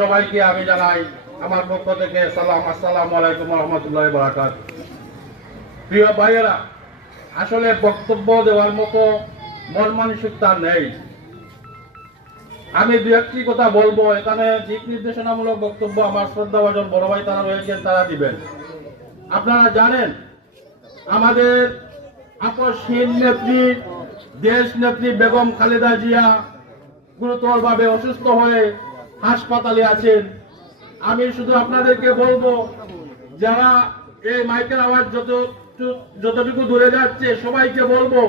সবাইকে আমি জানাই আমার পক্ষ থেকে সালাম। আসসালামু আলাইকুম ওয়া রাহমাতুল্লাহি ওয়া বারাকাতুহু। প্রিয় ভাইয়েরা, আসলে বক্তব্য দেওয়ার মতো মন মানসিকতা নেই। আমি দু একটি কথা বলবো। এখানে দিক নির্দেশনামূলক বক্তব্য আমার শ্রদ্ধাভাজন বড় ভাই তারা রয়েছেন, তারা দিবেন। আপনারা জানেন আমাদের আপসহীন নেত্রী, দেশ নেত্রী বেগম খালেদা জিয়া গুরুতরভাবে অসুস্থ হয়ে হাসপাতালে আছেন। আমি শুধু আপনাদেরকে বলবো, যারা এই মাইকের আওয়াজ যতটুকু দূরে যাচ্ছে সবাইকে বলবো,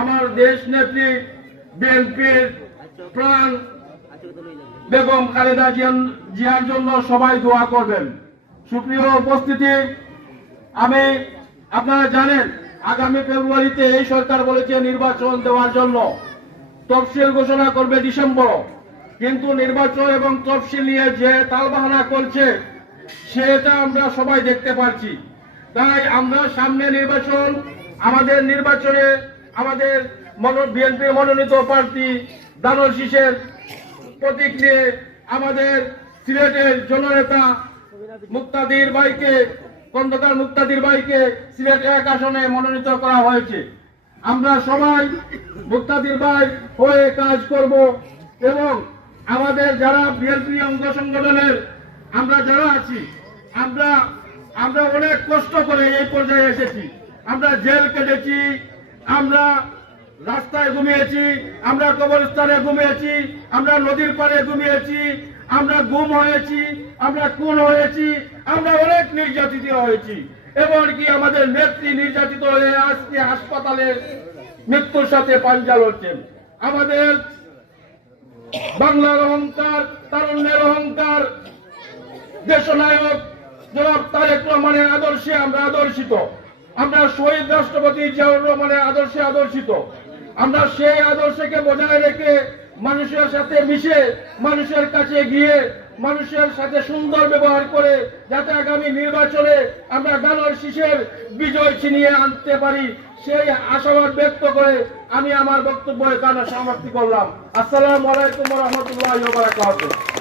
আমার দেশ নেত্রী বিএনপির প্রাণ বেগম খালেদা জিয়ার জন্য সবাই দোয়া করবেন। সুপ্রিয় উপস্থিতি, আপনারা জানেন আগামী ফেব্রুয়ারিতে এই সরকার বলেছে নির্বাচন দেওয়ার জন্য, তফসিল ঘোষণা করবে ডিসেম্বর। কিন্তু নির্বাচন এবং তফসিল নিয়ে যে তালবাহানা করছে সেটা আমরা সবাই দেখতে পাচ্ছি। তাই আমরা সামনে নির্বাচন, আমাদের নির্বাচনে আমাদের বিএনপি মনোনীত প্রার্থী দানুল শীষের প্রতীক নিয়ে আমাদের সিলেটের জননেতা মুক্তাদির ভাইকে, খন্দকার মুক্তাদির ভাইকে সিলেট 1 আসনে মনোনীত করা হয়েছে। আমরা সবাই মুক্তাদির ভাই হয়ে কাজ করব এবং আমাদের যারা বিএনপি অঙ্গ সংগঠনের আমরা যারা আছি, আমরা অনেক কষ্ট করে এই পর্যায়ে এসেছি। আমরা জেল কেটেছি, আমরা রাস্তায় ঘুমিয়েছি, আমরা কবরস্থানে ঘুমিয়েছি, আমরা নদীর পাড়ে ঘুমিয়েছি, আমরা গুম হয়েছি, আমরা খুন হয়েছি, আমরা অনেক নির্যাতিত হয়েছি। এমনকি আমাদের নেত্রী নির্যাতিত হয়ে আজকে হাসপাতালে মৃত্যুর সাথে পাঞ্জা লড়ছেন। আমাদের বাংলার অহংকার, তারুণ্যের অহংকার, দেশনায়ক জনাব তারেক রহমানের আদর্শে আমরা আদর্শিত। আমরা শহীদ রাষ্ট্রপতি জিয়াউর রহমানের আদর্শে আদর্শিত। আমরা সেই আদর্শকে বজায় রেখে মানুষের সাথে মিশে, মানুষের কাছে গিয়ে, মানুষের সাথে সুন্দর ব্যবহার করে যাতে আগামী নির্বাচনে আমরা দানুল শীষের বিজয় ছিনিয়ে আনতে পারি, সেই আশাবাদ ব্যক্ত করে আমি আমার বক্তব্য এখানে সমাপ্তি করলাম। আসসালামু আলাইকুম ওয়া রাহমাতুল্লাহি ওয়া বারাকাতুহু।